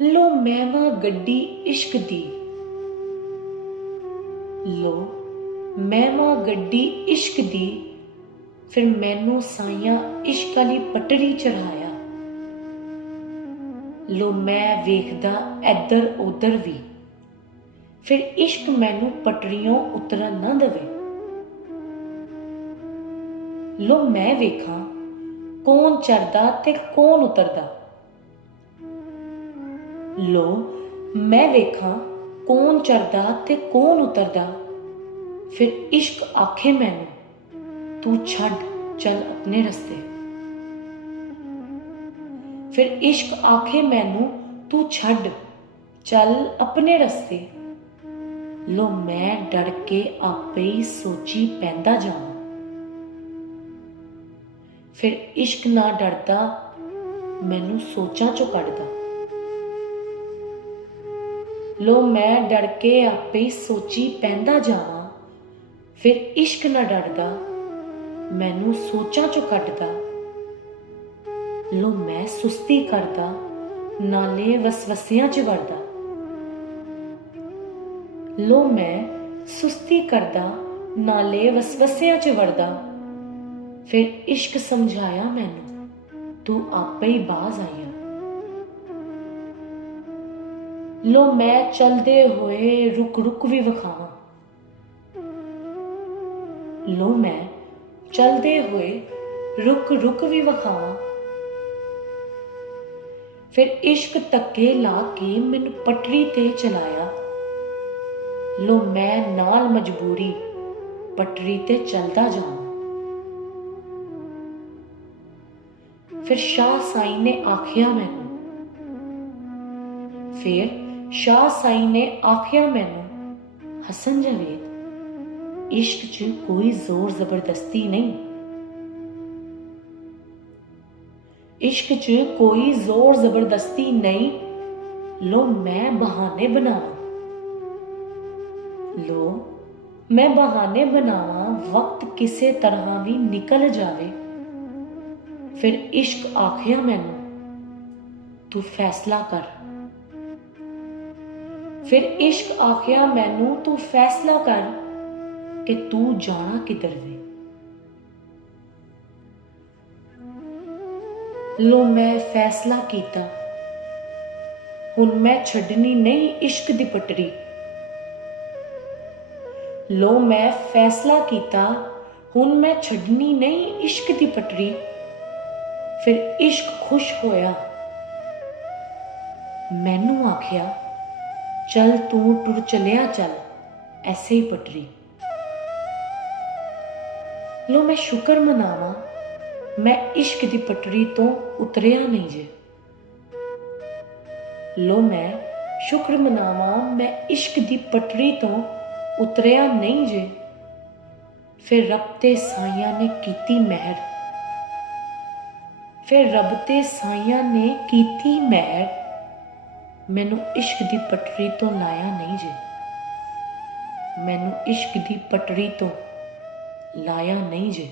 लो मैवा गड्डी इश्क दी, लो मैवा गड्डी इश्क दी, फिर मैनू साइया इश्क आली पटड़ी चढ़ाया। लो मैं वेखदा इधर उधर भी, फिर इश्क मैनू पटड़ियों उतरन ना दवे। लो मैं वेखा कौन चढ़दा ते कौन उतरदा, लो मैं वेखा कौन चढ़दा ते कौन उतरदा, फिर इश्क आखे मैनू तू छड़ चल अपने रस्ते। फिर इश्क आखे मैनू तू छड़ चल अपने रस्ते। लो मैं डर के आपे ही सोची पैंदा जावां, फिर इश्क ना डरदा मैनू सोचां चों कढदा। लो मैं डर के आपे ही सोची पैंदा जावां, फिर इश्क ना डरदा मैनू सोचां चों कढदा। लो मैं सुस्ती करदा नाले वसवसियां च वड़दा, लो मैं सुस्ती करदा नाले वसवसियां च वड़दा। फिर इश्क समझाया मैनू तू आपे ही बाज आईया। लो मैं चलदे होए रुक रुक भी विखावां, लो मैं चलदे होए रुक रुक भी विखावां। फिर इश्क धक्के ला के मैनू पटड़ी ते चलाया। लो मैं नाल मजबूरी पटड़ी ते चलदा जावां। फिर शाह साईं ने आखिया मैनू, फिर शाह साईं ने आखिया मैनू, हसन जावेद इश्क च कोई जोर जबरदस्ती नहीं, इश्क च कोई जोर जबरदस्ती नहीं। लो मैं बहाने बनावां, लो मैं बहाने बनावां वक्त किसे तरह भी निकल जावे। फिर इश्क आखिया मैनू तू फैसला कर, फिर इश्क आखिया मैनू तू फैसला कर कि तू जाना किधर वे। लो मैं फैसला कीता हुण मैं छड्डनी नहीं इश्क दी पटड़ी। लो मैं फैसला कीता हुण मैं छड्डनी नहीं इश्क दी पटड़ी। फिर इश्क खुश होया मैनू आखिया चल तू टुर चलिया चल ऐसे ही पटरी। लो मैं शुक्र मनावां मैं इश्क दी पटड़ी तो उतरिया नहीं जे। लो मैं शुक्र मनावां मैं इश्क दी पटड़ी तो उतरिया नहीं जे। फिर रब ते साइयां ने कीती मेहर, फिर रब ते साइयां ने कीती मेहर, मैनू इश्क दी पटड़ी तो लाया नहीं जे। मैनू इश्क दी पटड़ी तो लाया नहीं जे।